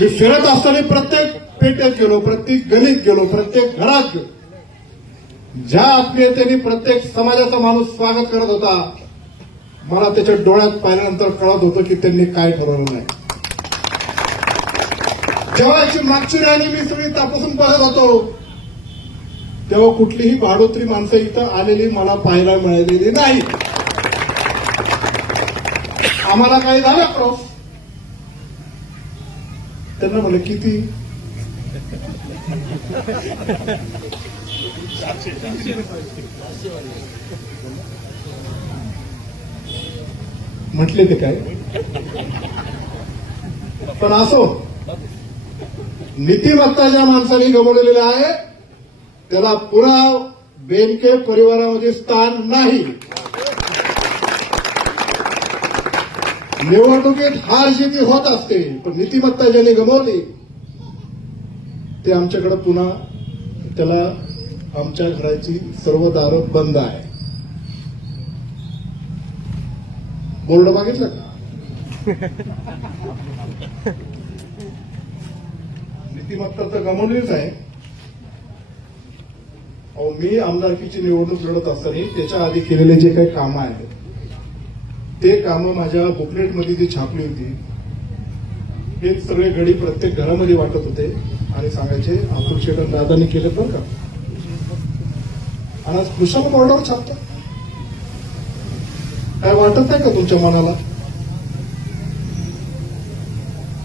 मी फिरत असताना प्रत्येक पेट्यात गेलो प्रत्येक गणित गेलो प्रत्येक घरात गेलो. ज्या आत्मीयतेने प्रत्येक समाजाचा माणूस स्वागत करत होता मला त्याच्या डोळ्यात पाहिल्यानंतर कळत होतं की त्यांनी काय ठरवलं नाही. जेव्हा याची मागची राणी मी सगळी तपासून पाहत होतो तेव्हा कुठलीही भाडोत्री माणसं इथं आलेली मला पाहायला मिळालेली नाही. आम्हाला काही झालं क्रॉस त्यांना म्हणलं किती? म्हटले ते काय? पण असो नीतिमत्ता ज्या माणसाने गमवलेला आहे त्याला पुराव बेनके परिवारामध्ये स्थान नाही. निवडणुकीत हार जिती होत असते पण नीतिमत्ता ज्याने गमावली ते आमच्याकडे पुन्हा त्याला आमच्या घराची सर्व दारं बंद आहे बोर्ड मागितलं का? नीतिमत्ता तर गमवलीच आहे. अहो मी आमदारकीची निवडणूक लढत असताना त्याच्या आधी केलेले जे काही कामं आहेत ते कामं माझ्या बुकलेटमध्ये जी छापली होती हे सगळे गडी प्रत्येक घरामध्ये वाटत होते आणि सांगायचे अब्दुल शेखर दादानी केलं बरं का? आणि आज कृषक बॉर्डर छापतात. काय वाटत नाही का तुमच्या मनाला?